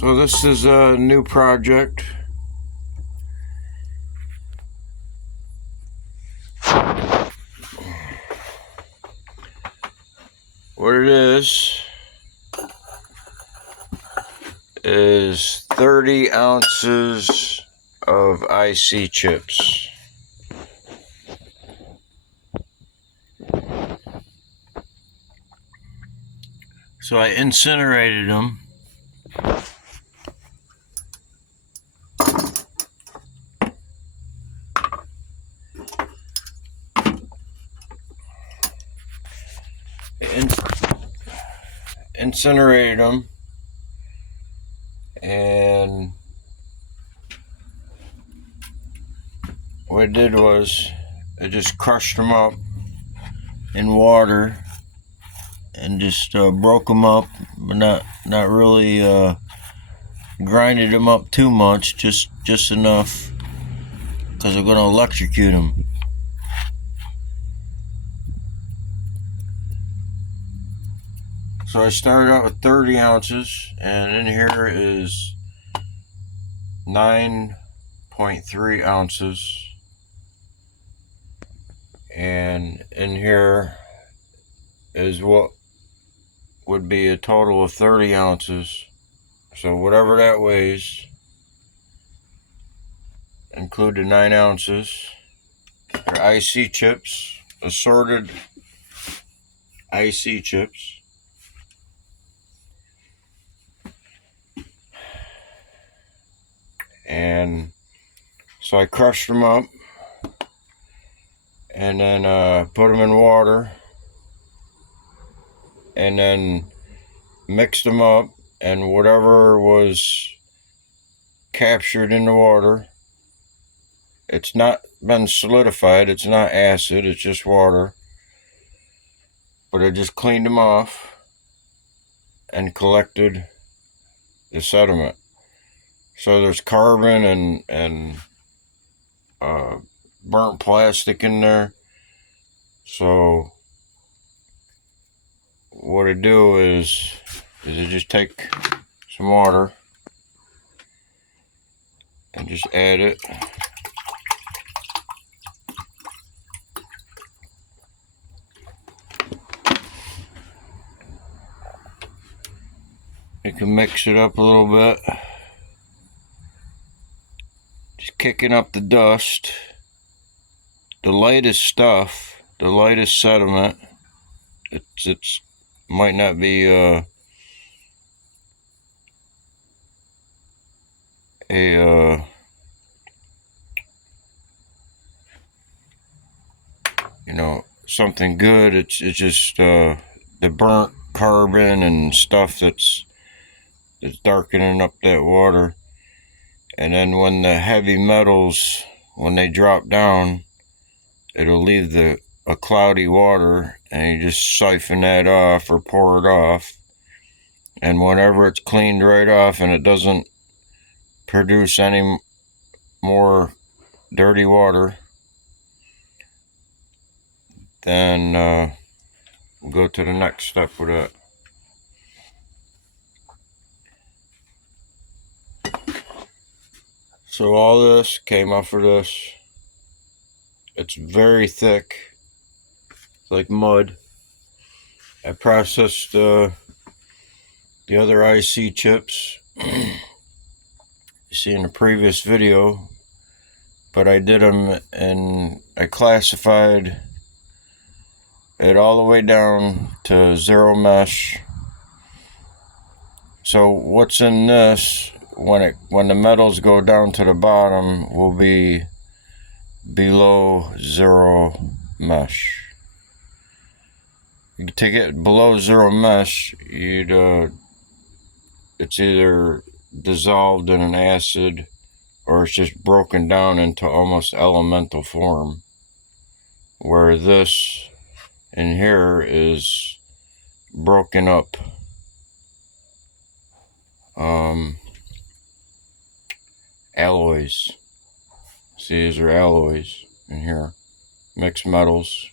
So this is a new project. What it is 30 ounces of IC chips. So I incinerated them. Incinerated them, and what I did was I just crushed them up in water and just broke them up, but not really grinded them up too much, just enough, because I'm going to electrocute them. So I started out with 30 ounces, and in here is 9.3 ounces, and in here is what would be a total of 30 ounces. So whatever that weighs, include the 9 ounces. They're IC chips, assorted IC chips. And so I crushed them up and then put them in water and then mixed them up, and whatever was captured in the water, it's not been solidified, it's not acid, it's just water, but I just cleaned them off and collected the sediment. So there's carbon and burnt plastic in there. So what I do is I just take some water and just add it. You can mix it up a little bit. Just kicking up the dust. The lightest stuff, the lightest sediment, it's might not be something good. It's just the burnt carbon and stuff that's darkening up that water. And then when the heavy metals, when they drop down, it'll leave a cloudy water, and you just siphon that off or pour it off. And whenever it's cleaned right off and it doesn't produce any more dirty water, then we'll go to the next step with it. So all this came off of this. It's very thick. It's like mud. I processed the other IC chips you see in the previous video, but I did them and I classified it all the way down to zero mesh. So what's in this, when the metals go down to the bottom, will be below zero mesh. To get below zero mesh, it's either dissolved in an acid or it's just broken down into almost elemental form, where this in here is broken up alloys. See, these are alloys in here, mixed metals.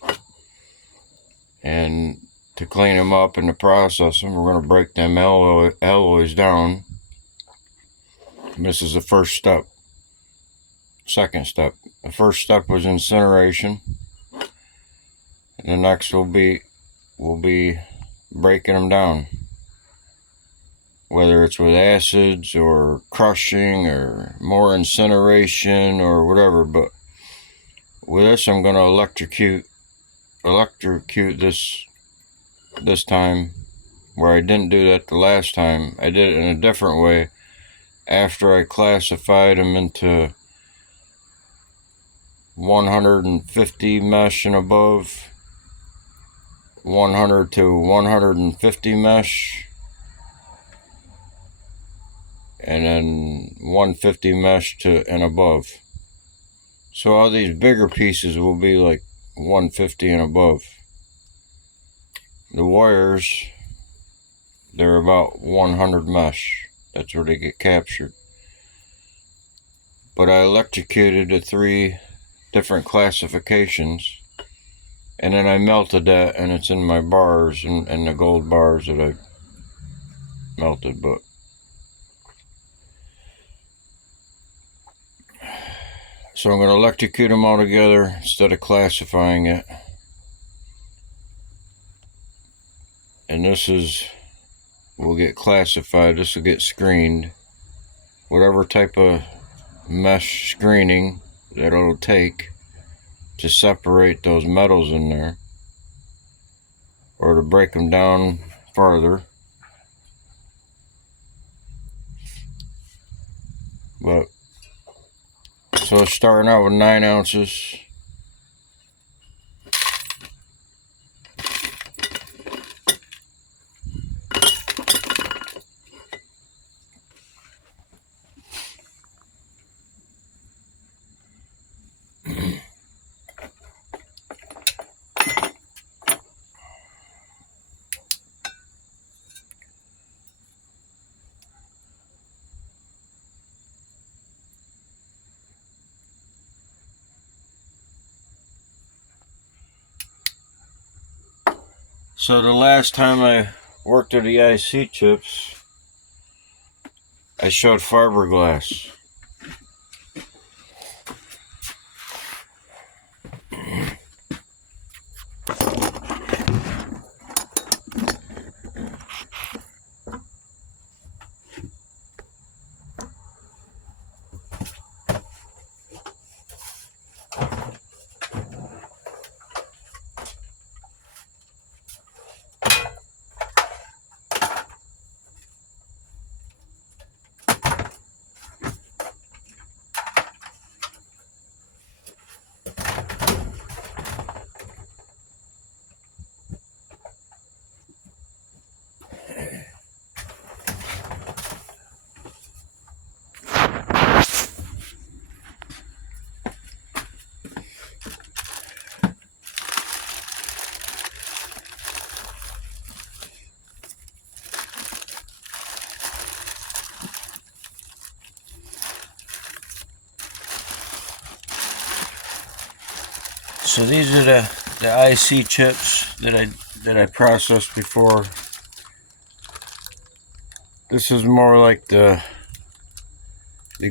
And to clean them up and to process them, we're going to break them alloys down And this is the first step. Second step. The first step was incineration. And the next will be breaking them down. Whether it's with acids or crushing or more incineration or whatever. But with this, I'm going to electrocute this time, where I didn't do that the last time. I did it in a different way after I classified them into 150 mesh and above, 100 to 150 mesh, and then 150 mesh to and above. So all these bigger pieces will be like 150 and above. The wires, they're about 100 mesh. That's where they get captured. But I electrocuted the 3 different classifications, and then I melted that, and it's in my bars and the gold bars that I melted. But so I'm going to electrocute them all together instead of classifying it. And this will get classified. This will get screened. Whatever type of mesh screening that it'll take to separate those metals in there, or to break them down farther. But so starting out with 9 ounces. So the last time I worked with the IC chips, I showed fiberglass. So these are the IC chips that I processed before. This is more like the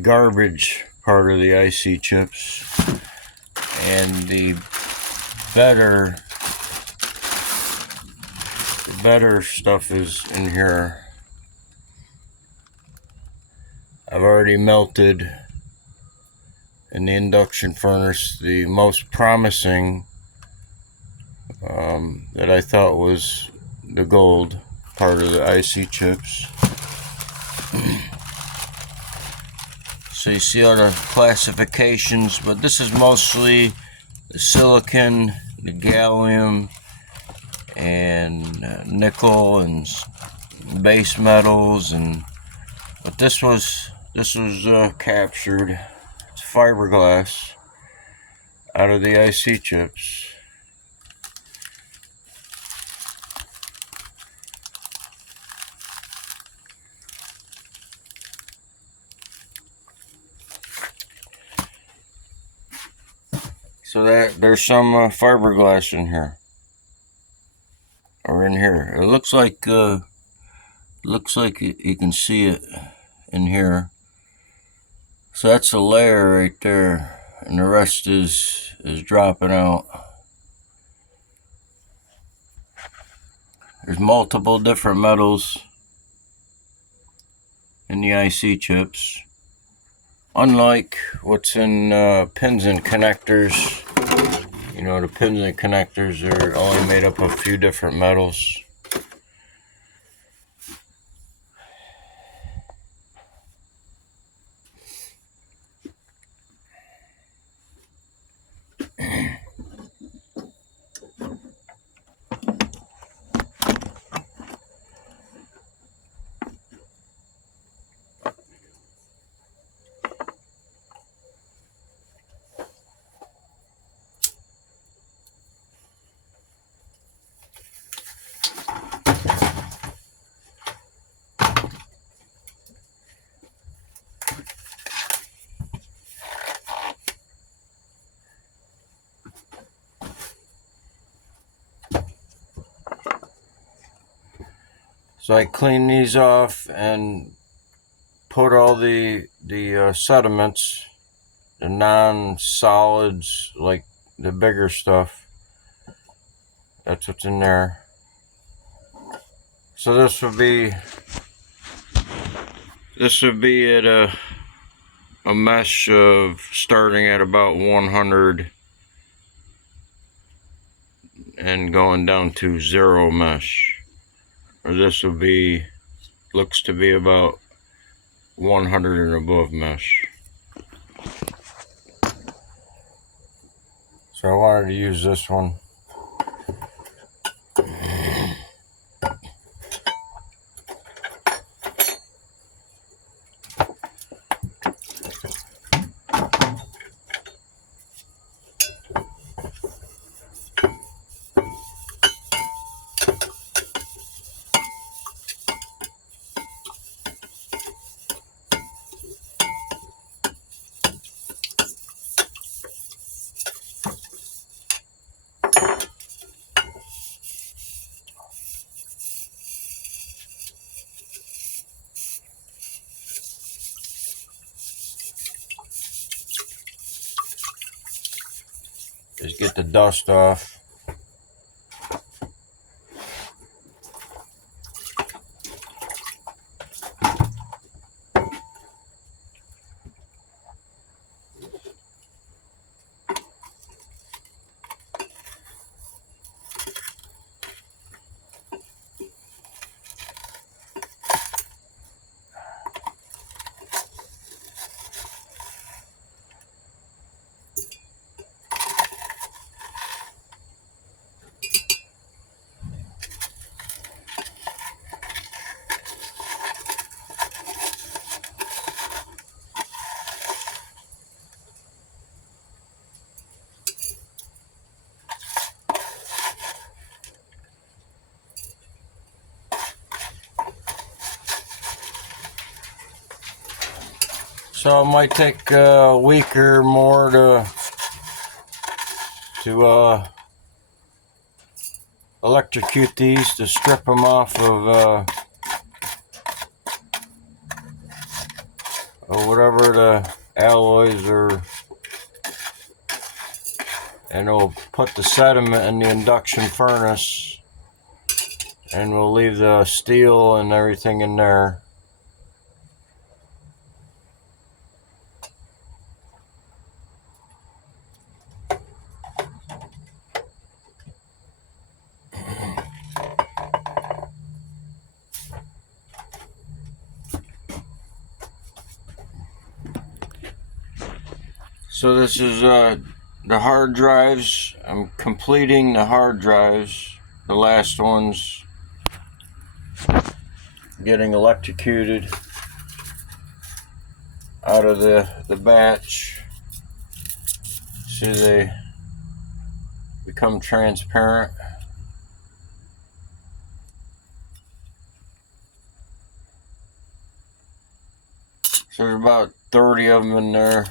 garbage part of the IC chips, and the better stuff is in here. I've already melted in the induction furnace the most promising, that I thought was the gold part of the IC chips. So you see all the classifications, but this is mostly the silicon, the gallium, and nickel, and base metals, but this was captured. It's fiberglass out of the IC chips. So that there's some fiberglass in here, or in here. It looks like you can see it in here. So that's a layer right there, and the rest is dropping out. There's multiple different metals in the IC chips. Unlike what's in pins and connectors, you know, the pins and connectors are only made up of a few different metals. So I clean these off and put all the sediments, the non-solids, like the bigger stuff. That's what's in there. So this would be at a mesh of starting at about 100 and going down to 0 mesh. Or this will be, looks to be about 100 and above mesh. So I wanted to use this one. Just get the dust off. So it might take a week or more to electrocute these, to strip them off of whatever the alloys are, and we'll put the sediment in the induction furnace, and we'll leave the steel and everything in there. So this is the hard drives. I'm completing the hard drives. The last one's getting electrocuted out of the batch. See, they become transparent. So there's about 30 of them in there,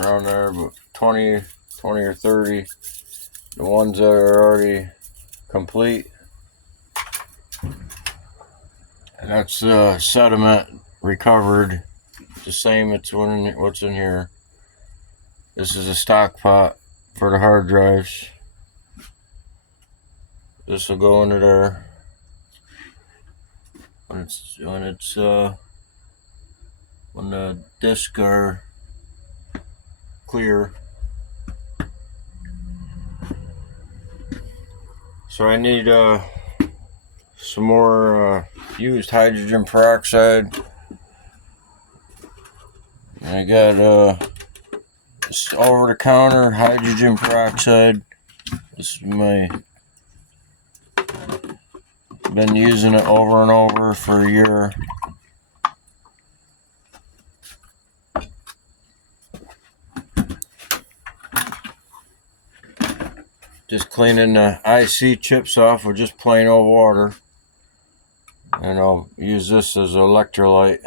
around there, but 20 or 30. The ones that are already complete. And that's sediment recovered the same. It's what's in here. This is a stock pot for the hard drives. This will go into there when the discs are clear. So I need some more used hydrogen peroxide. I got this over-the-counter hydrogen peroxide. This is been using it over and over for a year. Just cleaning the IC chips off with just plain old water. And I'll use this as an electrolyte.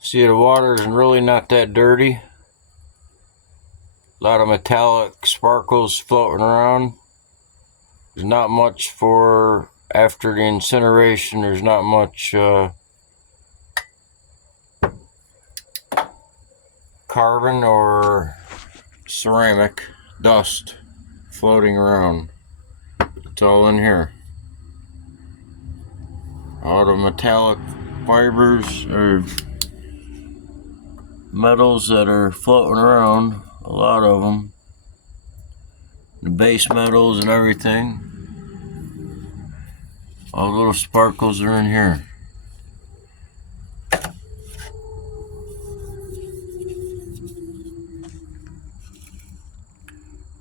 See, the water is really not that dirty. A lot of metallic sparkles floating around. There's not much after the incineration, there's not much carbon or ceramic dust floating around. It's all in here. All the metallic fibers or metals that are floating around, a lot of them, the base metals and everything, all the little sparkles are in here.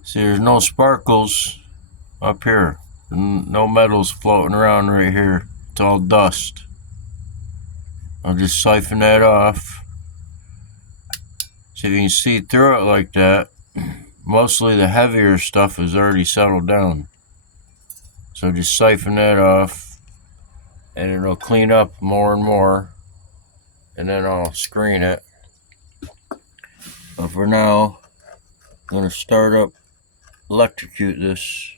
See, there's no sparkles up here, no metals floating around right here. It's all dust. I'll just siphon that off. So if you can see through it like that, mostly the heavier stuff is already settled down. So just siphon that off, and it'll clean up more and more, and then I'll screen it. But for now, I'm going to start up, electrocute this.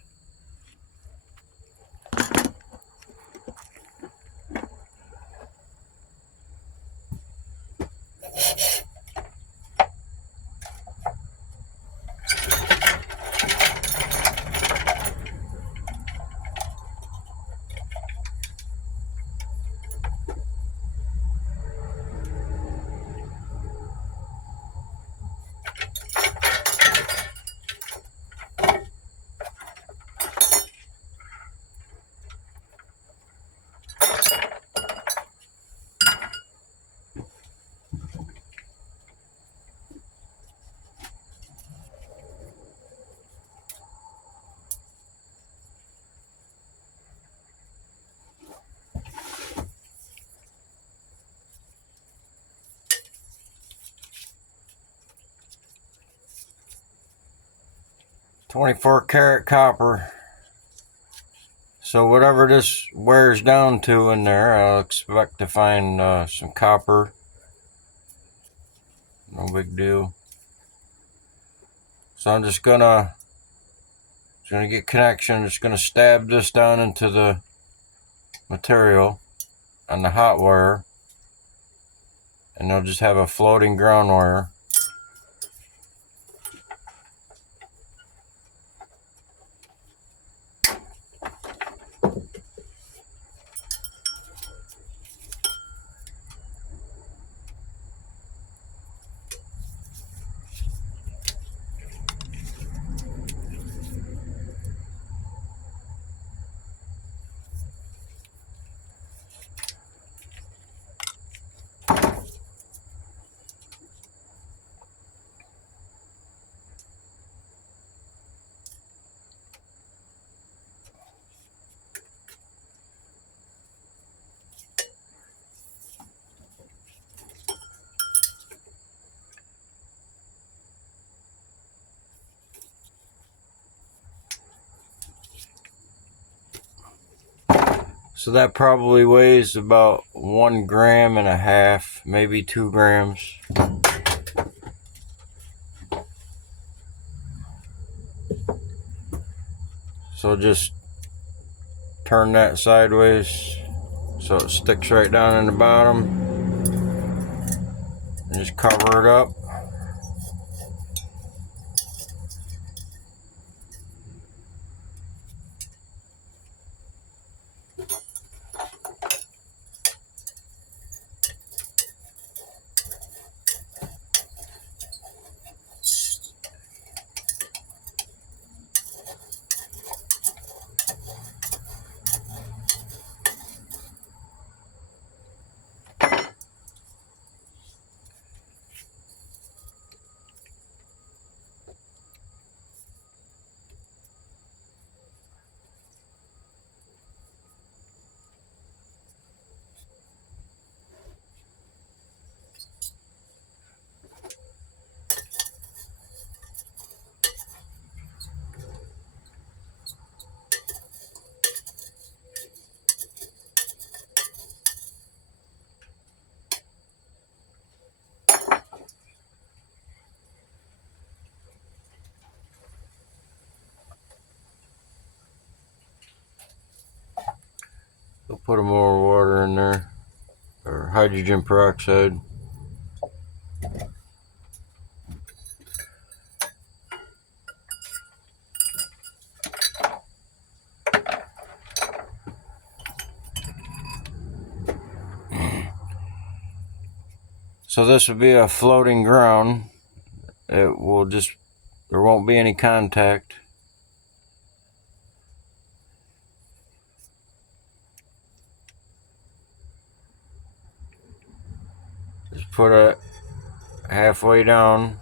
24 karat copper. So whatever this wears down to in there, I'll expect to find some copper. No big deal. So I'm just gonna get connection. Just gonna stab this down into the material on the hot wire, and I'll just have a floating ground wire. So that probably weighs about 1.5 grams, maybe 2 grams. So just turn that sideways so it sticks right down in the bottom, and just cover it up. We'll put more water in there, or hydrogen peroxide. So this will be a floating ground. It will just, there won't be any contact. Just put it halfway down.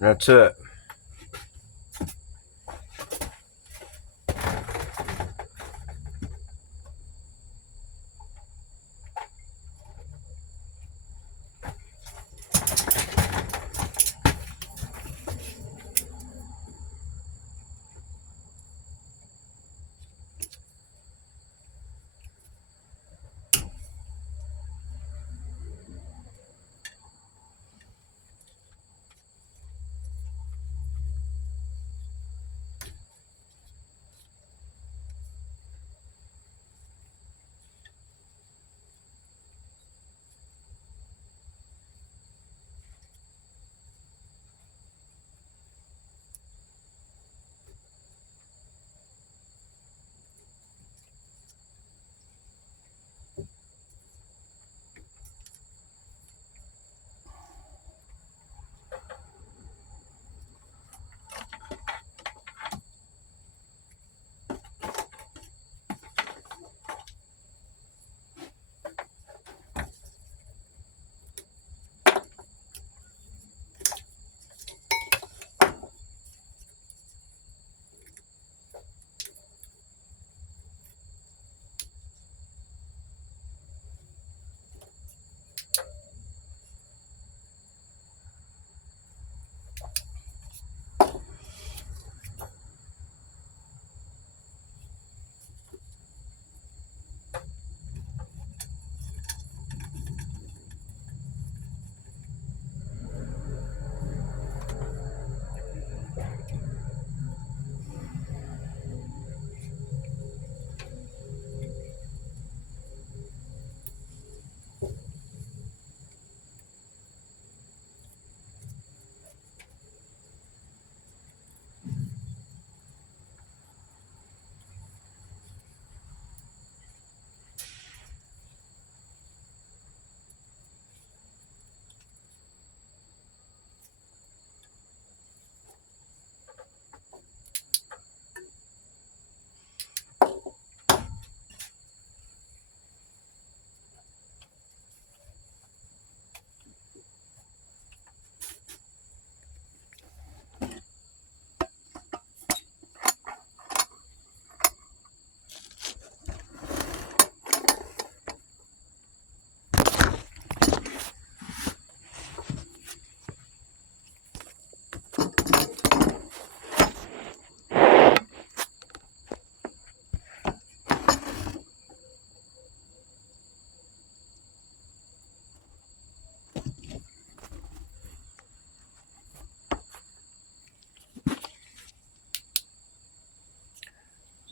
That's it.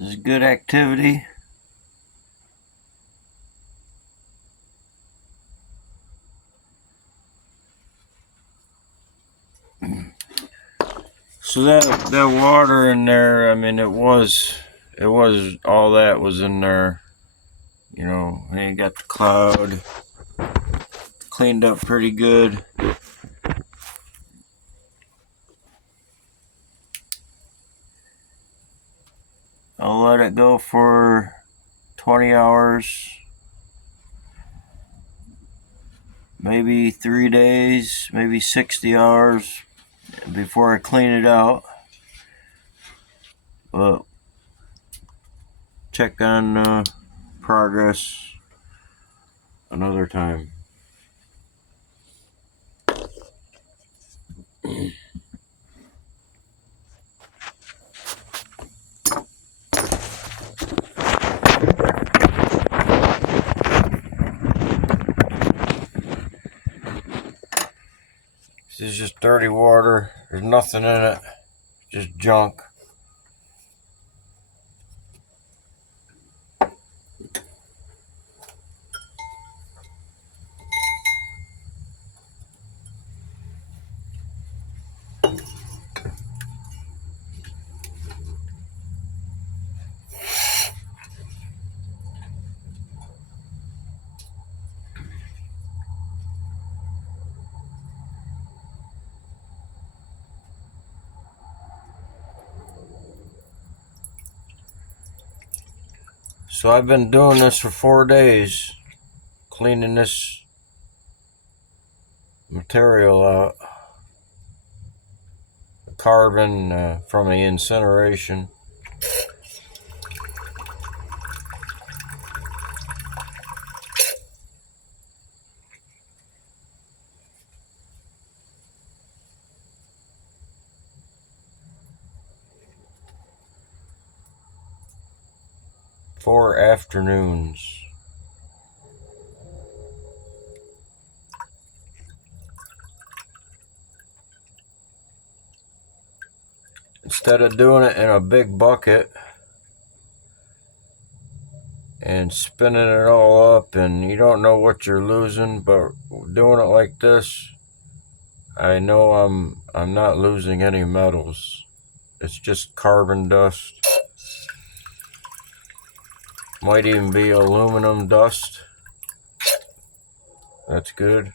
is good activity. So that water in there, I mean, it was all that was in there. You know, and you got the cloud cleaned up pretty good. I'll let it go for 20 hours, maybe 3 days, maybe 60 hours before I clean it out. But check on progress another time. This is just dirty water. There's nothing in it, just junk. So I've been doing this for 4 days, cleaning this material out, the carbon from the incineration. Four afternoons. Instead of doing it in a big bucket and spinning it all up and you don't know what you're losing, but doing it like this, I know I'm not losing any metals. It's just carbon dust. Might even be aluminum dust. That's good.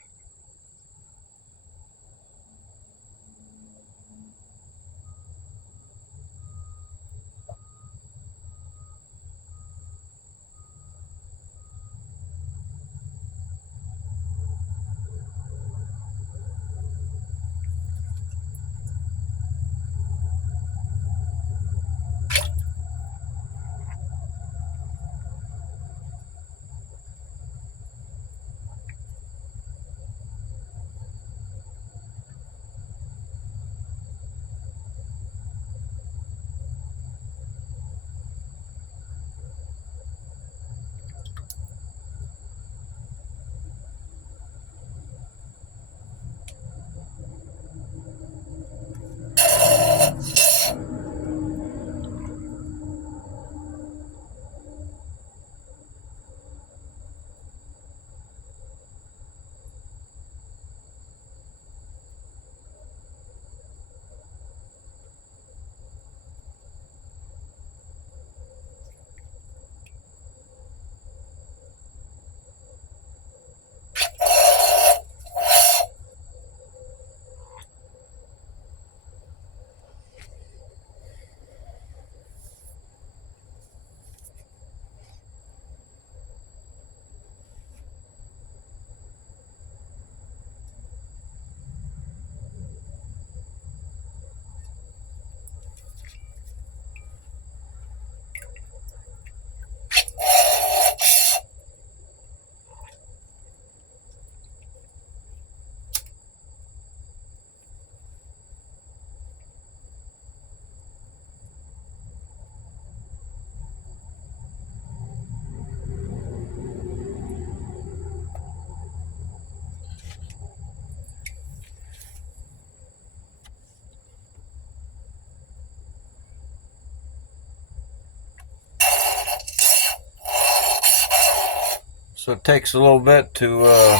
So it takes a little bit to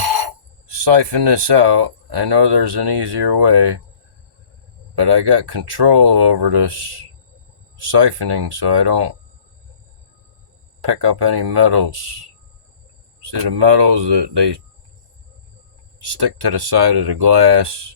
siphon this out. I know there's an easier way, but I got control over this siphoning so I don't pick up any metals. See, the metals, they stick to the side of the glass.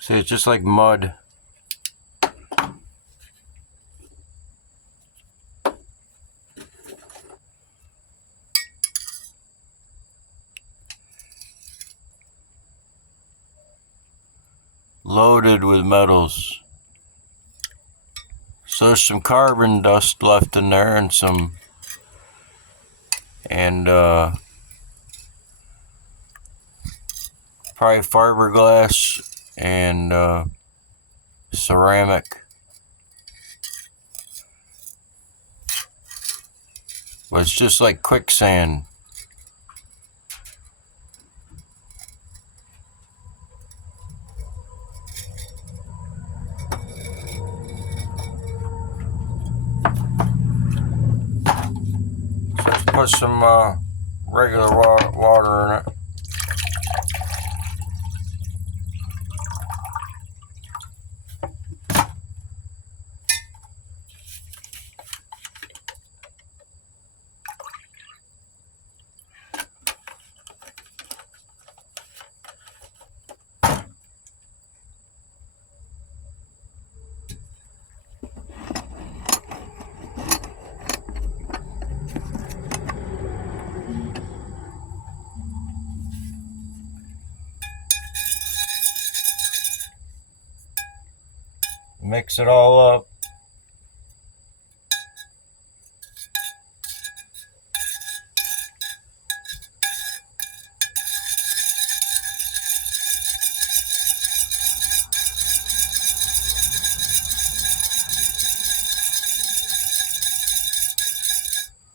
See, it's just like mud. Loaded with metals. So there's some carbon dust left in there and probably fiberglass and ceramic. But it's just like quicksand. So let's put some regular water in it. Mix it all up.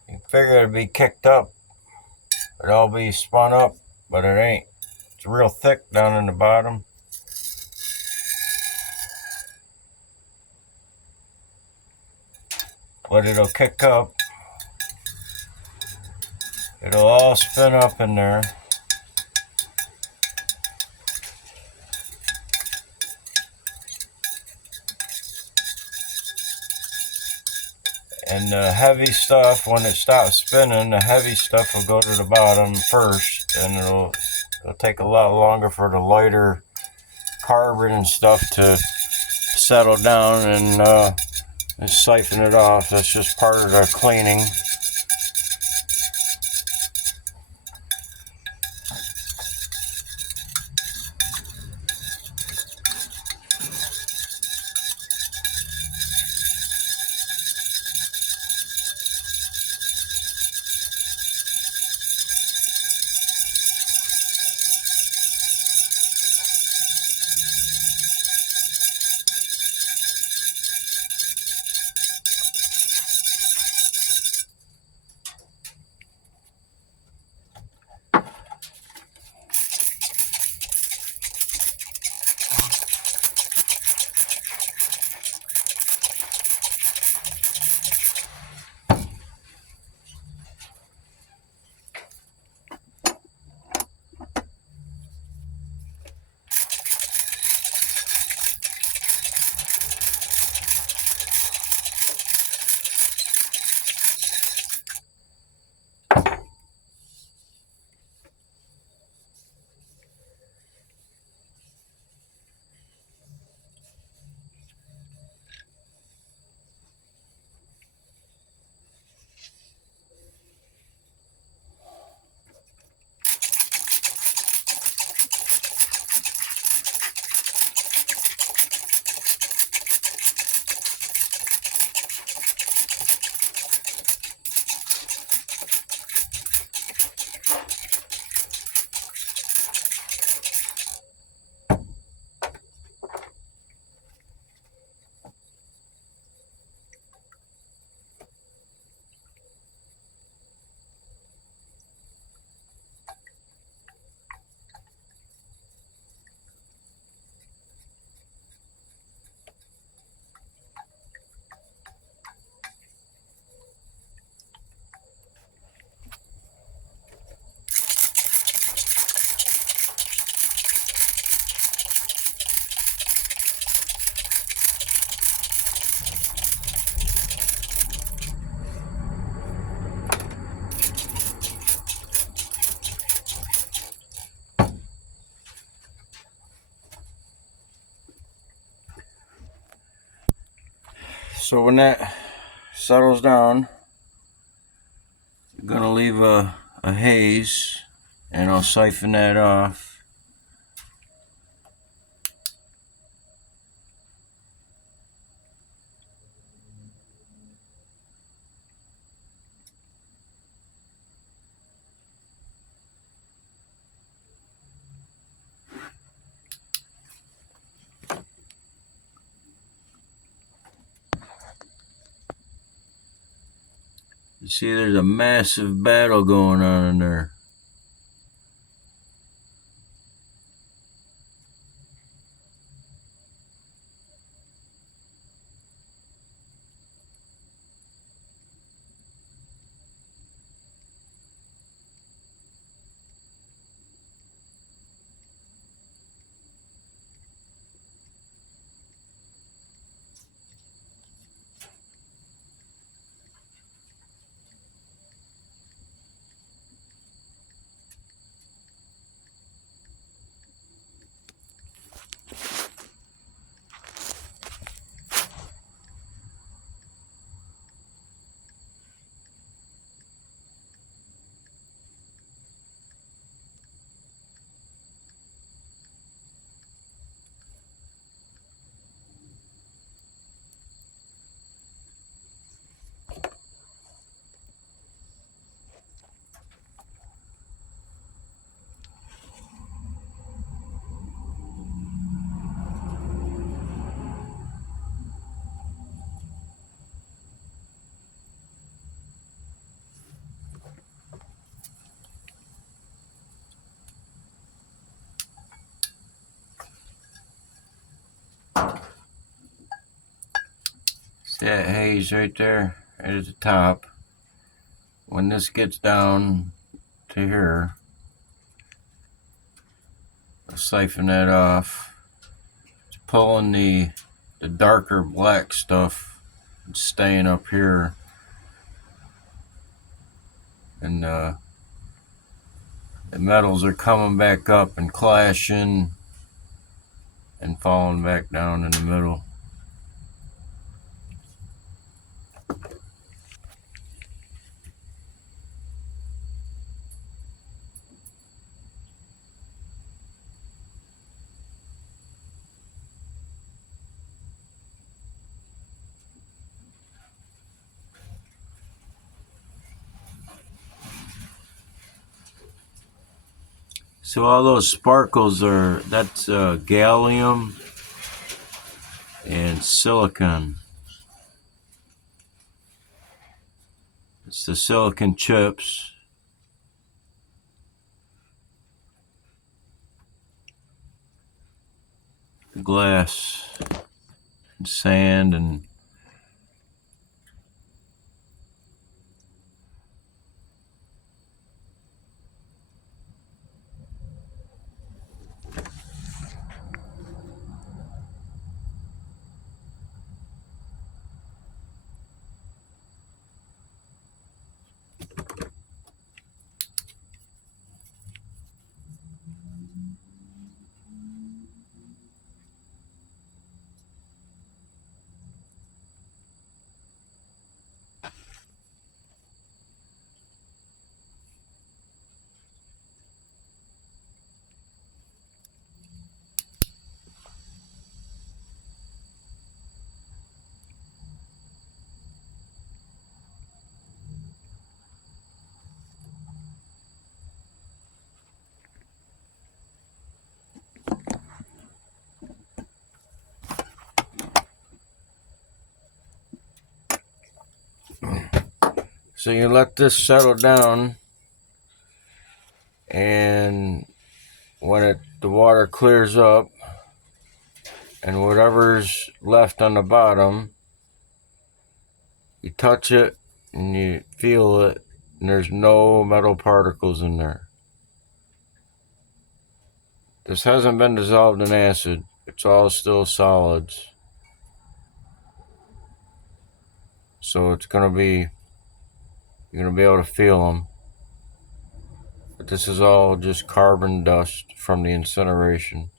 You figure it'd be kicked up. It'd all be spun up, but it ain't. It's real thick down in the bottom. But it'll kick up. It'll all spin up in there. And the heavy stuff, when it stops spinning, the heavy stuff will go to the bottom first, and it'll take a lot longer for the lighter carbon and stuff to settle down and siphon it off. That's just part of the cleaning. So when that settles down, I'm gonna leave a haze, and I'll siphon that off. You see, there's a massive battle going on in there. See that haze right there at the top? When this gets down to here, I'll siphon that off. It's pulling the darker black stuff. It's staying up here. And the metals are coming back up and clashing and falling back down in the middle. So all those sparkles that's gallium and silicon. It's the silicon chips. The glass and sand and so you let this settle down, and when the water clears up and whatever's left on the bottom, you touch it and you feel it, and there's no metal particles in there. This hasn't been dissolved in acid. It's all still solids. So you're gonna be able to feel them. But this is all just carbon dust from the incineration.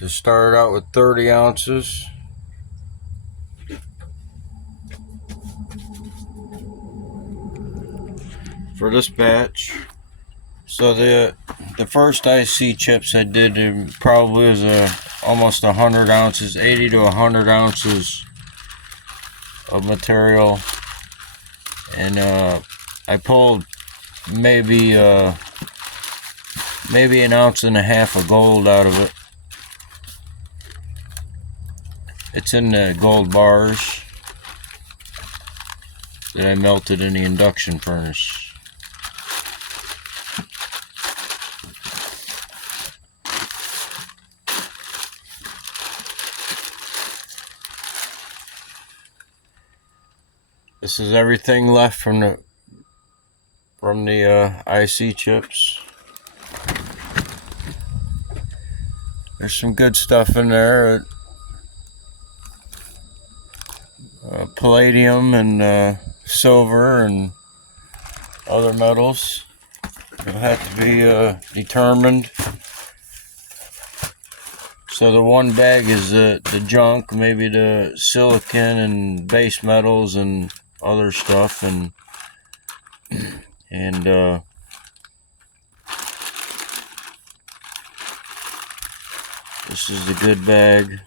Just started out with 30 ounces. For this batch. So the first IC chips I did probably was almost 100 ounces, 80 to 100 ounces of material, and I pulled maybe an ounce and a half of gold out of it. It's in the gold bars that I melted in the induction furnace. This is everything left from the IC chips. There's some good stuff in there. Palladium and silver and other metals. It'll have to be determined. So the one bag is the junk, maybe the silicon and base metals and other stuff, and this is the good bag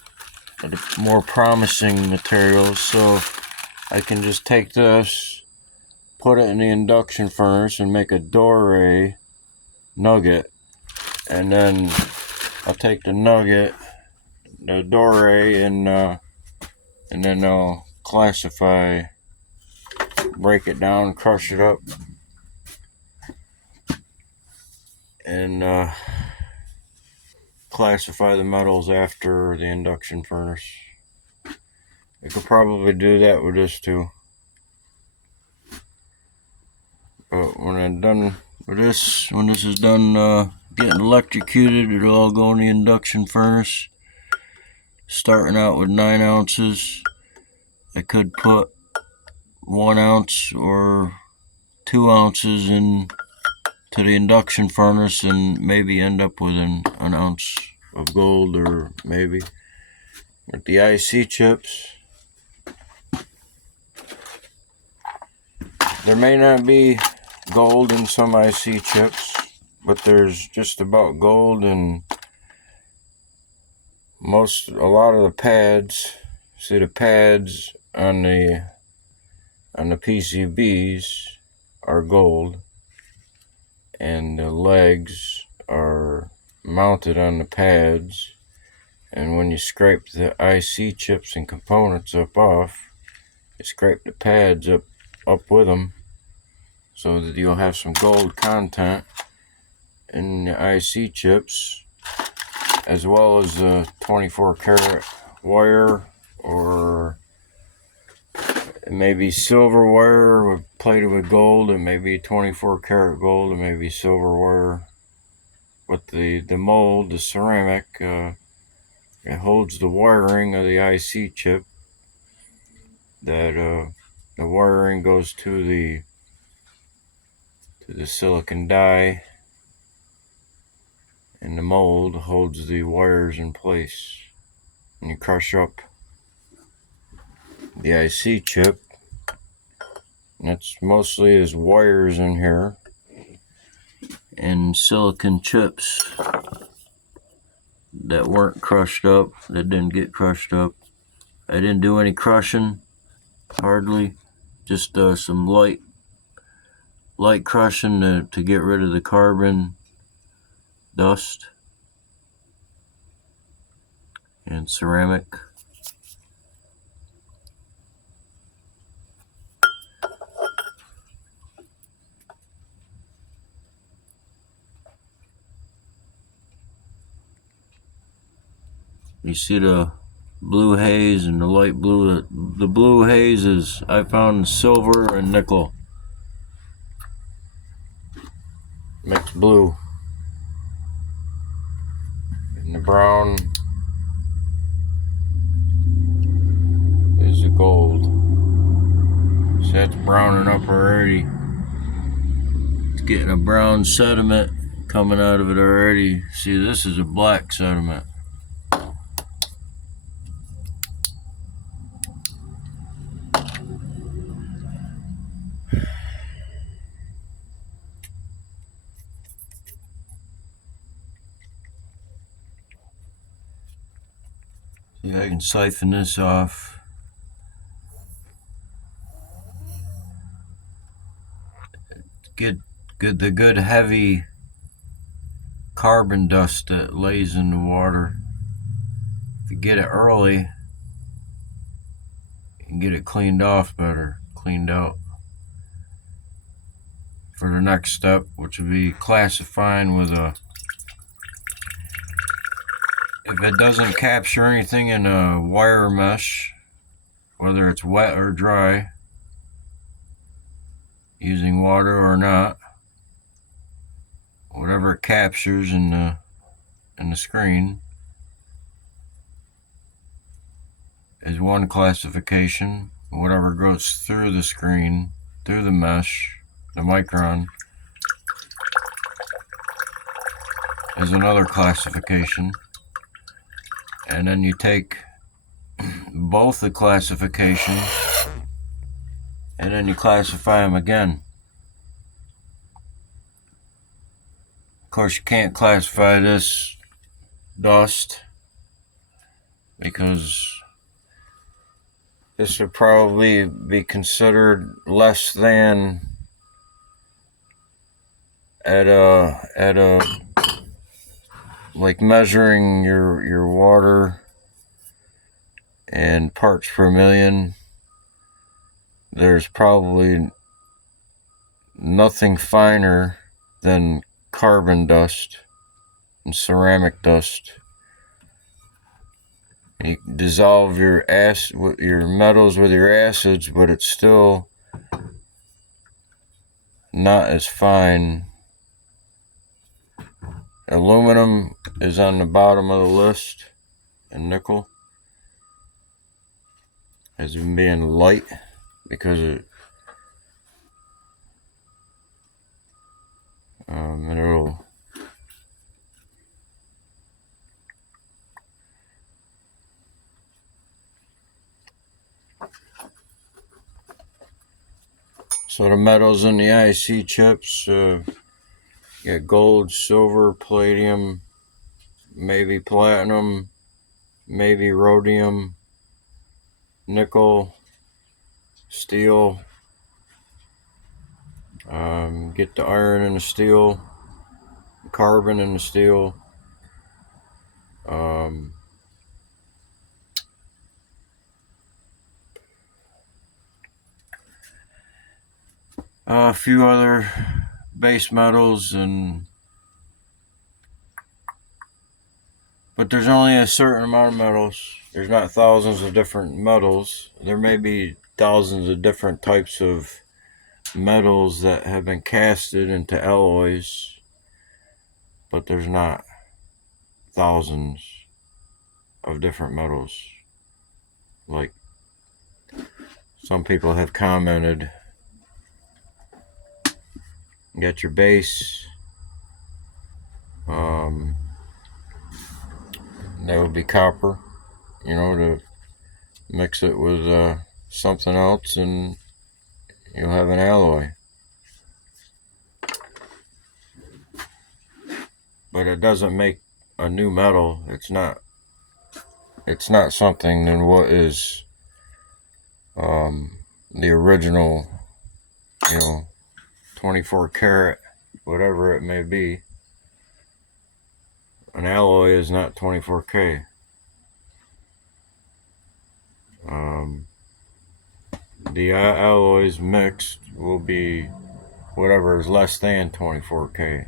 of the more promising materials. So I can just take this, put it in the induction furnace and make a doré nugget, and then I'll take the nugget, the doré, and then I'll classify, break it down, crush it up, and classify the metals after the induction furnace. I could probably do that with this too. But when I'm done with this, when this is done getting electrocuted, it'll all go in the induction furnace. Starting out with 9 ounces, I could put 1 ounce or 2 ounces in to the induction furnace and maybe end up with an ounce of gold, or maybe with the IC chips. There may not be gold in some IC chips, but there's just about gold in a lot of the pads. See, the pads on the PCBs are gold, and the legs are mounted on the pads, and when you scrape the IC chips and components off, you scrape the pads up with them, so that you'll have some gold content in the IC chips, as well as the 24 karat wire, or maybe silver wire plated with gold. It may be 24 karat gold, it may be silver wire. But the mold, the ceramic, it holds the wiring of the IC chip. That the wiring goes to the silicon die, and the mold holds the wires in place. And you crush up the IC chip, and that's mostly is wires in here and silicon chips that weren't crushed up, that didn't get crushed up. I didn't do any crushing, hardly, just some light crushing to get rid of the carbon dust and ceramic. You see the blue haze and the light blue. The blue haze is, I found, silver and nickel mixed blue, and the brown is the gold. So that's browning up already. It's getting a brown sediment coming out of it already. See, this is a black sediment. Yeah, I can siphon this off. Get the good heavy carbon dust that lays in the water. If you get it early, you can get it cleaned off better, cleaned out. For the next step, which would be classifying with a, if it doesn't capture anything in a wire mesh, whether it's wet or dry, using water or not, whatever it captures in the screen is one classification. Whatever goes through the screen, through the mesh, the micron, is another classification. And then you take both the classifications and then you classify them again. Of course, you can't classify this dust because this would probably be considered less than at a like measuring your water in parts per million. There's probably nothing finer than carbon dust and ceramic dust. You dissolve your metals with your acids, but it's still not as fine. Aluminum is on the bottom of the list, and nickel as being light because it'll so the metals in the IC chips, you got gold, silver, palladium, maybe platinum, maybe rhodium, nickel, steel. Get the iron in the steel, carbon in the steel. A few other base metals, but there's only a certain amount of metals. There's not thousands of different metals. There may be thousands of different types of metals that have been casted into alloys, but there's not thousands of different metals like some people have commented. You got your base, that would be copper, to mix it with something else and you'll have an alloy. But it doesn't make a new metal. It's not something than what is the original, 24 karat, whatever it may be. An alloy is not 24K. The alloys mixed will be whatever is less than 24K.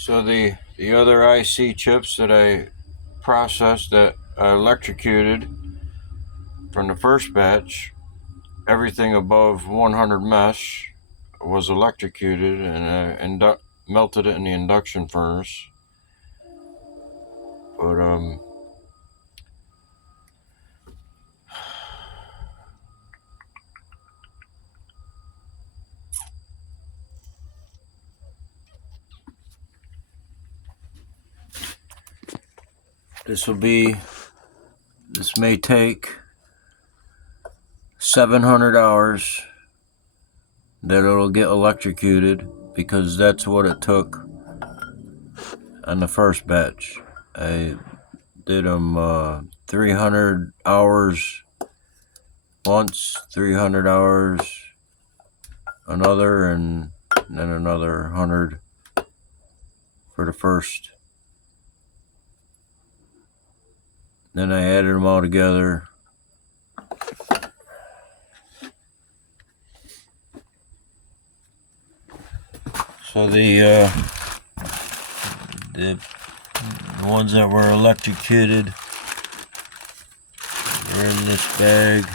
So the other IC chips that I processed, that I electrocuted from the first batch, everything above 100 mesh was electrocuted and melted it in the induction furnace. But this may take 700 hours that it'll get electrocuted, because that's what it took on the first batch. I did them 300 hours once, 300 hours another, and then another 100 for the first. Then I added them all together. So the ones that were electrocuted are in this bag.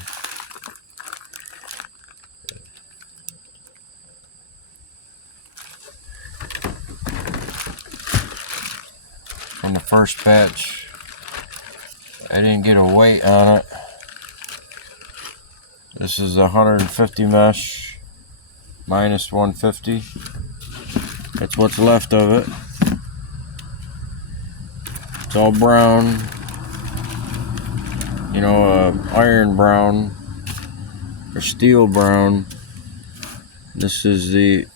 From the first batch, I didn't get a weight on it. This is 150 mesh minus 150. That's what's left of it. It's all brown, you know, iron brown or steel brown. This is the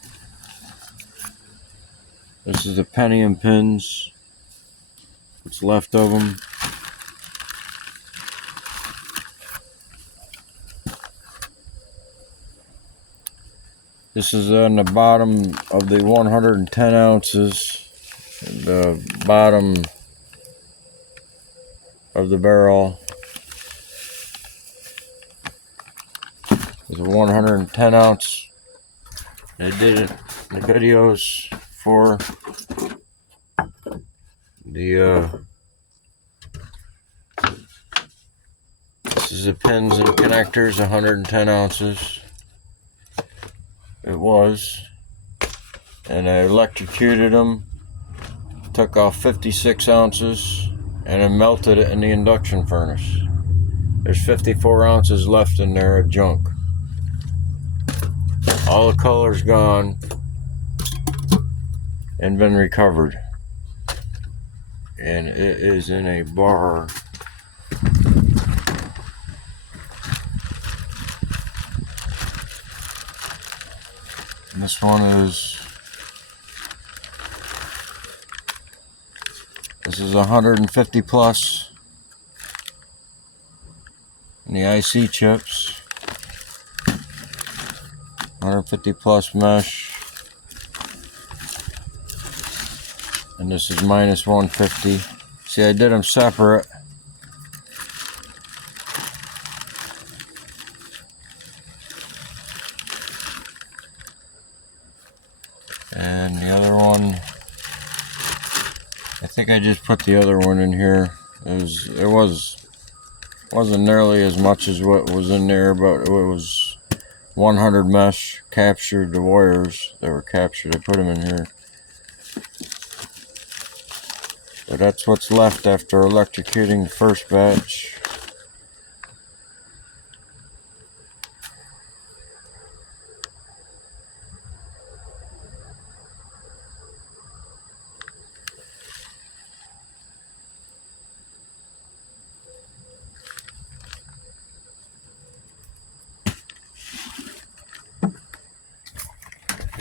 pentium pins. What's left of them. This is on the bottom of the 110 ounces. The bottom of the barrel is a 110 ounce. I did it in the videos for the this is the pins and connectors, 110 ounces it was, and I electrocuted them, took off 56 ounces, and then melted it in the induction furnace. There's 54 ounces left in there of junk. All the color's gone and been recovered, and it is in a bar. This one is 150 plus in the IC chips, 150 plus mesh, and this is minus 150. See, I did them separate. And the other one, I think I just put the other one in here. It wasn't nearly as much as what was in there, but it was 100 mesh, captured the wires that were captured. I put them in here. But that's what's left after electrocuting the first batch.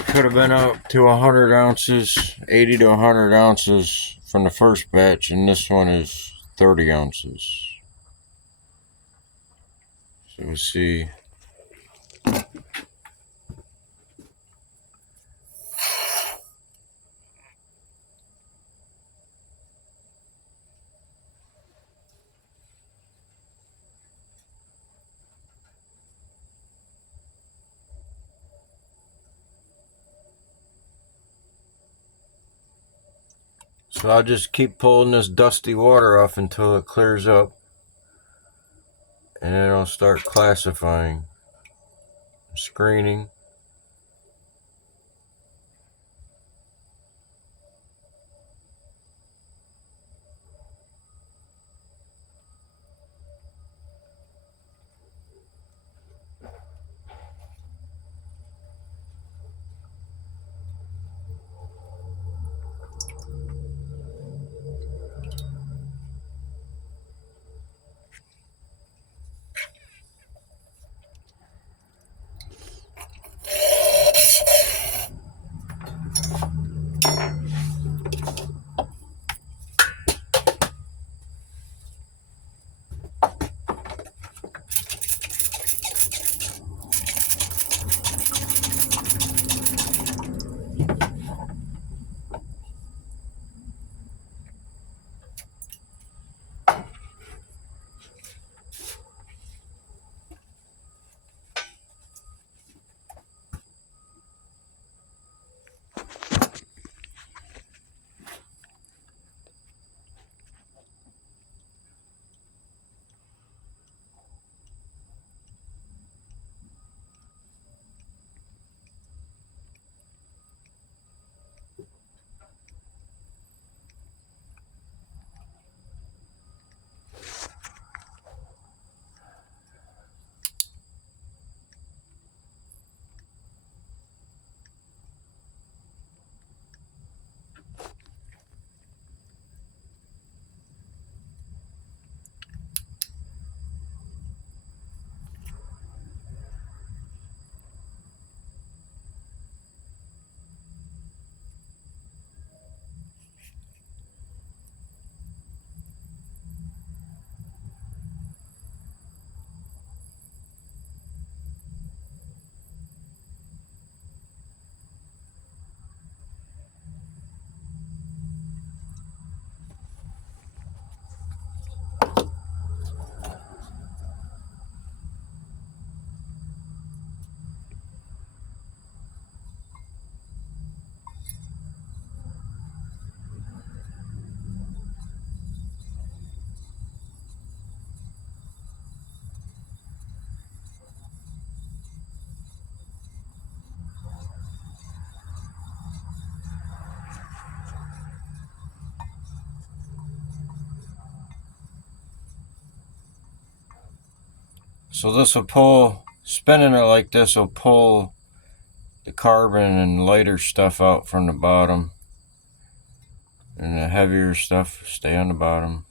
Could have been up to 100 ounces, 80 to 100 ounces from the first batch, and this one is 30 ounces. So we'll see. So I'll just keep pulling this dusty water off until it clears up, and then I'll start classifying, screening. So this will pull, spinning it like this will pull the carbon and lighter stuff out from the bottom, and the heavier stuff stay on the bottom.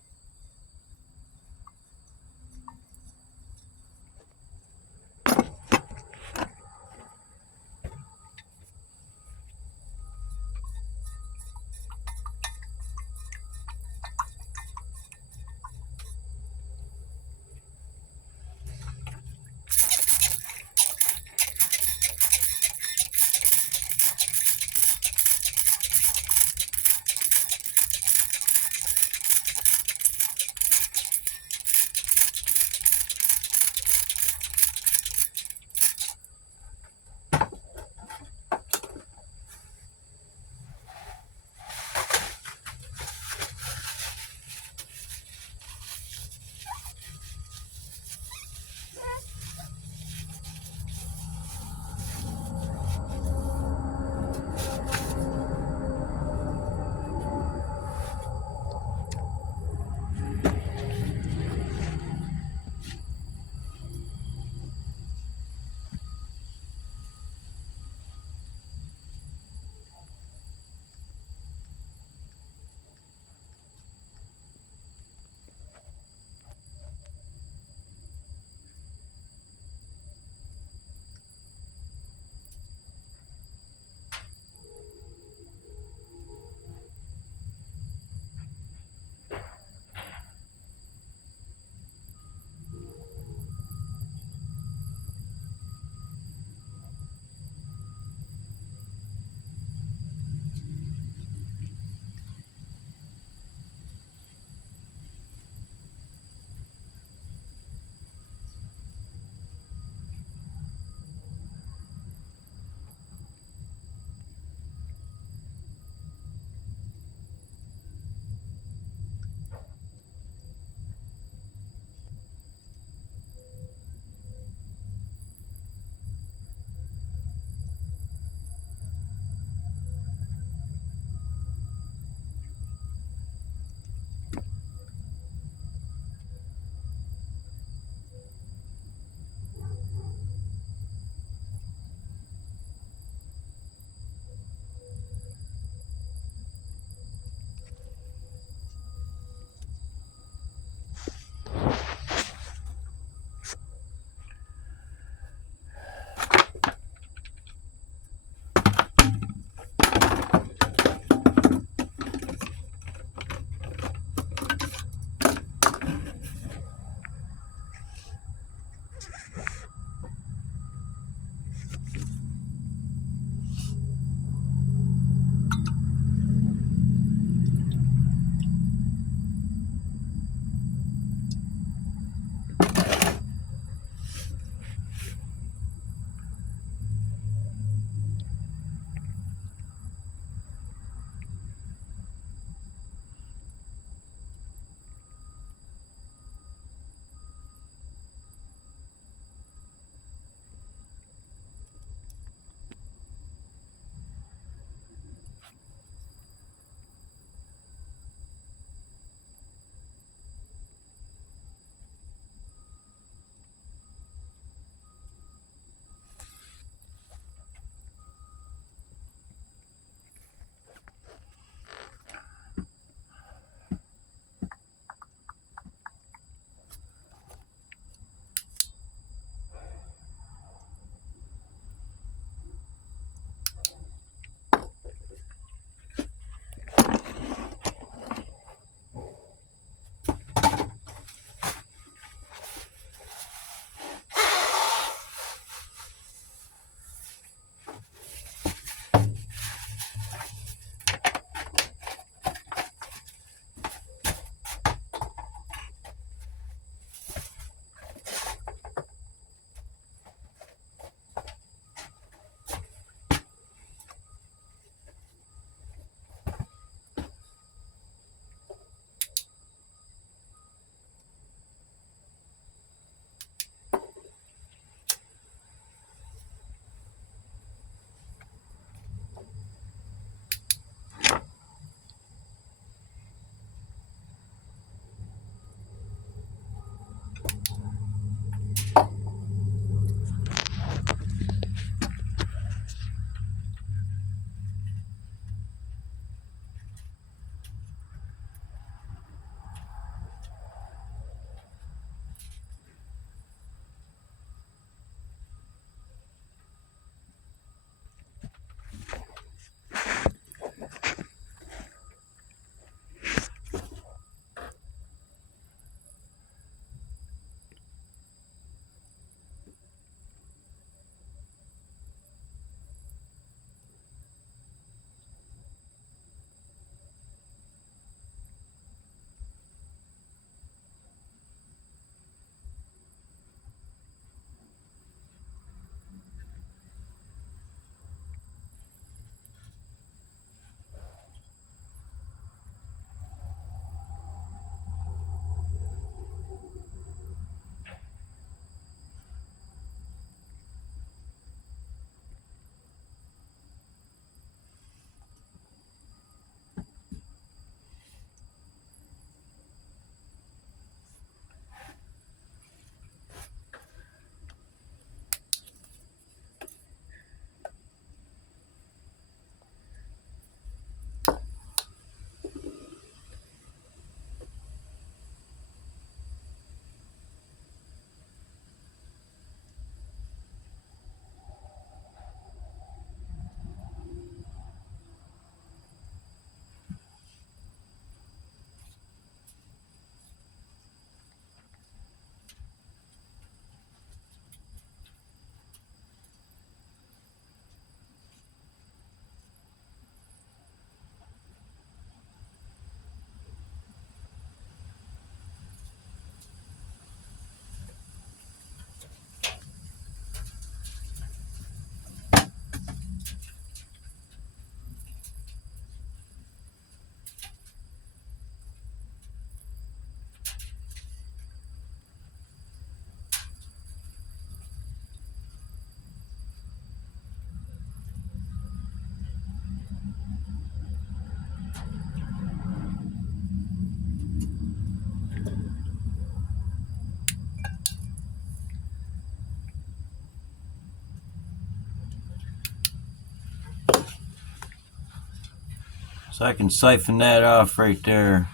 So I can siphon that off right there.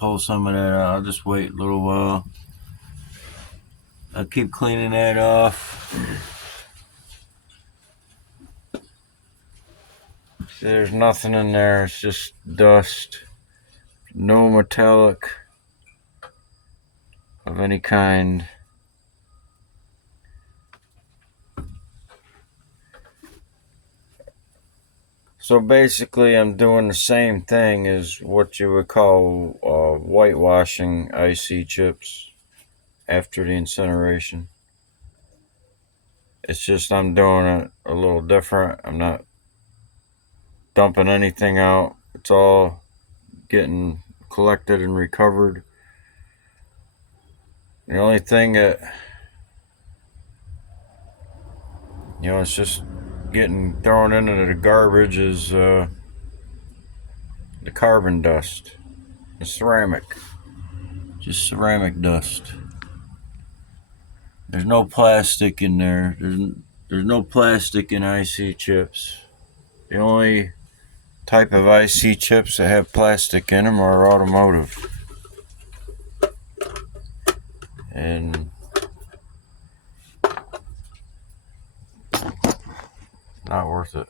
Pull some of that out. I'll just wait a little while. I'll keep cleaning that off. See, there's nothing in there. It's just dust. No metallic of any kind. So basically, I'm doing the same thing as what you would call whitewashing IC chips after the incineration. It's just I'm doing it a little different. I'm not dumping anything out. It's all getting collected and recovered. The only thing that, it's just getting thrown into the garbage is the carbon dust, the ceramic, just ceramic dust. There's no plastic in there. There's no plastic in IC chips. The only type of IC chips that have plastic in them are automotive. And not worth it.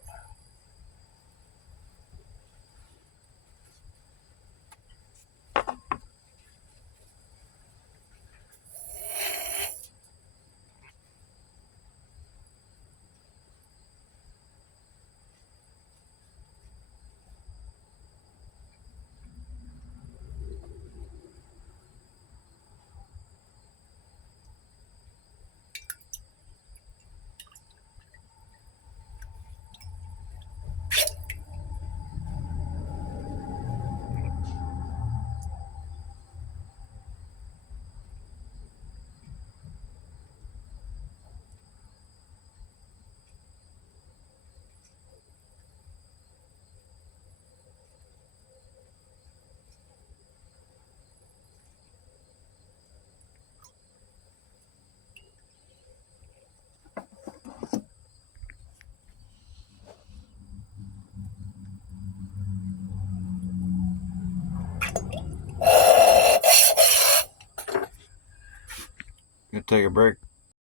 Gonna take a break.